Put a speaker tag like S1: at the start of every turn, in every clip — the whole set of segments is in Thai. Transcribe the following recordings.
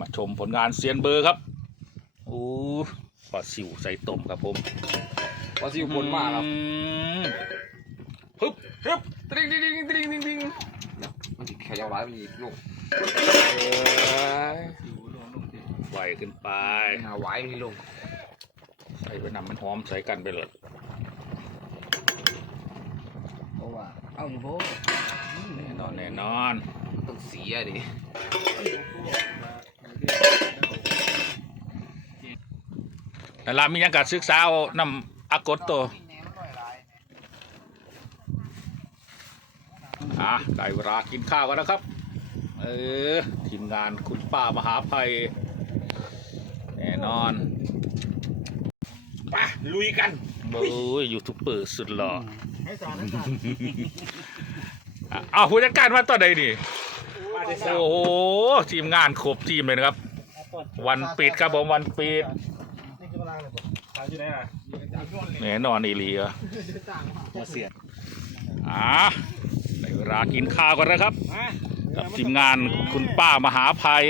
S1: มาชมผลงานเซียนเบอร์ครับโอ้ปลาซิวใส่ต้มครับผม
S2: ว่าสิผลมาครับ
S1: อืม
S2: ฮึบฮึบตริงตริงตริงตริงตริงตริงมันติดแค่ยาวไว้มันอีกลูก
S1: ไหวขึ้นไป
S2: หาไว้มันลง
S1: ใส่ไปนำมันหอมใส่กันไปเลย
S2: เพราะว่าเอาอยู่โบ
S1: แน่นอนแน่นอน
S2: ต้องเสียดิ
S1: แต่ละมีหยังกัดศึกษาเอานำอากดตัว อะได้เวลากินข้าวกันนะครับ เออ ทีมงานคุณป้ามหาภัย แน่นอน
S2: ไปลุยกัน
S1: โอ้ยยูทูบเบอร์สุดหล่อ
S3: ให้สารให้สาร
S1: อะเอาผู้จัดการมาตอนใดนี่
S3: มาได้สา
S1: โอ้โห ทีมงานครบทีมเลยนะครับ วันปิดครับผมวันปิด
S3: นี่คือกำลัง เลยผมสารอยู่ไหนอะ
S1: แน่นอนอีหลีเหรอ
S3: มาเสียด
S1: อะได้เวลากินข้าวกันแล้วครับ
S3: มา
S1: กับทีมงานคุณป้ามหาภัย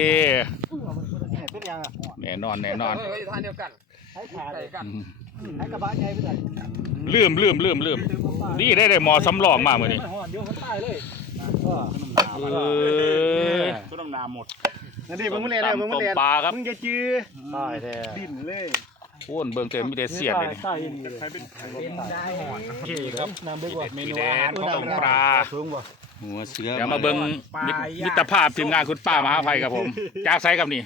S3: เป็นยังอะ
S1: แน่นอนแน่นอน
S2: เฮ้ยทานเดียวกัน
S3: ให้ขา
S2: ใส่กัน
S3: ให้กระบะใหญ่ไปเลย
S1: ลืมลืมลืมลืมนี่ได้ได้หมอสำรองมาเมื่อนี้
S3: ห่อนเดียวมันตายเลยก็
S1: เออ
S3: ต้นน้ำนาหมดนั่นดิมึงไม่เรียนเลยมึงไม่เรียน
S1: ตำปลาครับ
S3: มึงจะจื้อตายแท้ดิ้นเลย
S1: โอ้นเบิ่งเต็มมีแต่เสียดเลยนี่
S3: ตายใครเป็นเป็นได้ห่อนโอเคครับน้ำเบิกว่า
S1: เมนูอาหารของปลา
S3: สูงบ่
S4: หัวเสือ
S1: เดี๋ยวมาเบิ่งมิตรมิตรภาพทีมงานคุณป้ามหาภัยครับผมจากไซกับนี่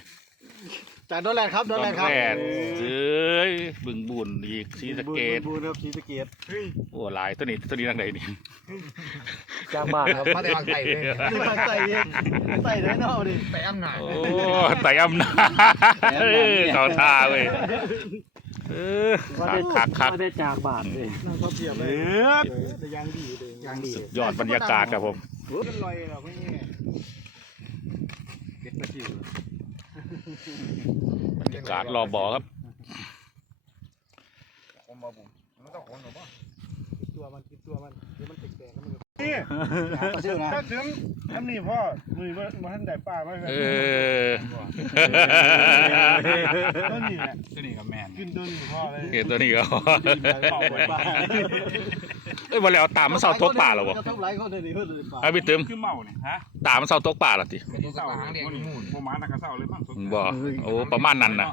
S3: จากดอนแลนด์ครับดอนแลนด์ครับ
S1: แรดเอ้ยบึงบุญอีกสีสะเกต
S3: บูนครับสีสะเกต
S1: โอ้หลายตัวนี้ตัวนี้ทางไหนนี่
S3: จากบ้านครับ
S2: มาแต่วางไข่เลย
S3: ใส่ใส่ได้เนาะดิ
S2: ไปอำนาจ
S1: โอ้ไต่อำนาจเออเขาท่าเว้ยเออคักคักคัก
S3: ไม่ได้จากบาทเลยนั่งเขาเทียบเลยแต่ยังดีเลยยังดี
S1: สุดยอดบรรยากาศครับผม
S3: เป็นลอยเราไม่เนี่ยเก็บตะกิ้ว
S1: บรรยากาศรอบ่อครับ
S3: ตัวมันกินตัวมันเดี๋ยวมันแตกๆแล้วมัน นี่ถ้าถึงอันนี้พ่อมือว่าท่านได้ป้าไหม
S1: เออ
S3: ตัวนี้แหละ
S4: ตัวนี้กับแมน
S3: กินตัวนี้พ่อเลย
S1: เห็นตัวนี้ก็
S3: ป่าไว้ป้า
S1: เอ้ยวันแล้วตามมันเศร้าตกป่าเหรอวะ
S3: ทุบไหลเขาเลยนี่เพื่อนเลยป่า
S1: ไอ้พี่ตึม
S4: คือเมาเนี่ยฮะ
S1: ตามมันเศร้าตกป่าเหรอติ
S2: ตัวกระหางเด็กมูน
S4: โมมาตะกะเศร้าเลยบ้าง
S1: บ่โอ้ประมาณนั้นนะ